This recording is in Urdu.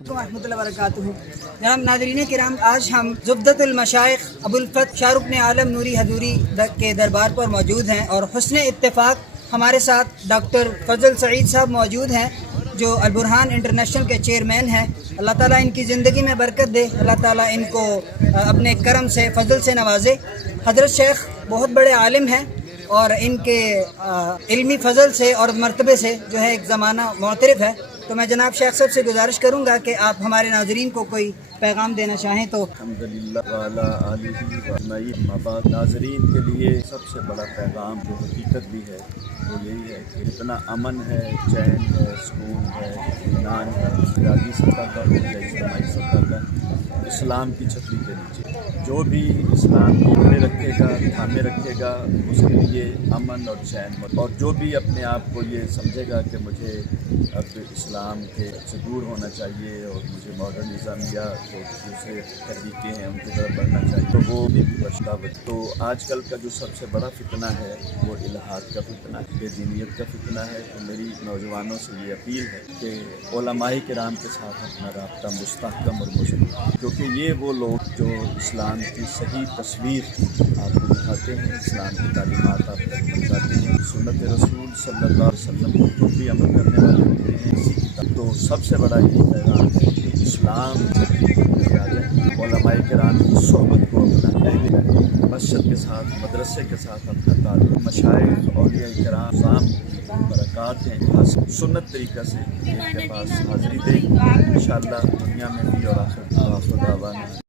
ورحمۃ اللہ وبرکاتہ۔ جناب ناظرین کرام، آج ہم زبدۃ المشائخ ابوالفتح شاہ رکن عالم نوری حضوری کے دربار پر موجود ہیں، اور حسن اتفاق ہمارے ساتھ ڈاکٹر فضل سعید صاحب موجود ہیں جو البرہان انٹرنیشنل کے چیئرمین ہیں۔ اللہ تعالیٰ ان کی زندگی میں برکت دے، اللہ تعالیٰ ان کو اپنے کرم سے فضل سے نوازے۔ حضرت شیخ بہت بڑے عالم ہیں، اور ان کے علمی فضل سے اور مرتبے سے جو ہے ایک زمانہ معترف ہے۔ تو میں جناب شیخ صاحب سے گزارش کروں گا کہ آپ ہمارے ناظرین کو کوئی پیغام دینا چاہیں تو۔ الحمدللہ وعلی آلہ و اجمعین، اما بعد، ناظرین کے لیے سب سے بڑا پیغام جو حقیقت بھی ہے وہ یہی ہے کہ اتنا امن ہے، چین ہے، سکون ہے، اطمینان ہے، انفرادی سطح پر یا اجتماعی سطح پر اسلام کی چھتری کے نیچے جو بھی اسلام کو کھڑے رکھے گا، تھامے رکھے گا، اس کے لیے امن اور چین، اور جو بھی اپنے آپ کو یہ سمجھے گا کہ مجھے اب اسلام کے سے دور ہونا چاہیے اور مجھے ماڈرنزم یا جو دوسرے تحریکیں ہیں ان کی طرف بڑھنا چاہیے، تو وہ بھی بشتاوت۔ تو آج کل کا جو سب سے بڑا فتنہ ہے وہ الحاد کا فتنہ ہے، بے دینیت کا فتنہ ہے۔ تو میری نوجوانوں سے یہ اپیل ہے کہ علماء کرام کے ساتھ اپنا رابطہ مستحکم اور مضبوط، کیونکہ یہ وہ لوگ جو اسلام کی صحیح تصویر آپ کو دکھاتے ہیں، اسلام کی تعلیمات آپ تک پہنچاتے ہیں، سنت رسول صلی اللہ علیہ وسلم کو بھی عمل کرنے والے ہوتے ہیں اسی کی۔ تو سب سے بڑا یہ پیغام ہے کہ اسلام سے آ جائے، علماء کرام کی صحبت کو اپنا اہل کریں، مسجد کے ساتھ، مدرسے کے ساتھ اپنا تعلق، مشائخ اولیاء کرام عام برکات ہیں، سنت طریقہ سے ان کے پاس حاضری دیں، انشاءاللہ دنیا میں بھی اور آخرت میں۔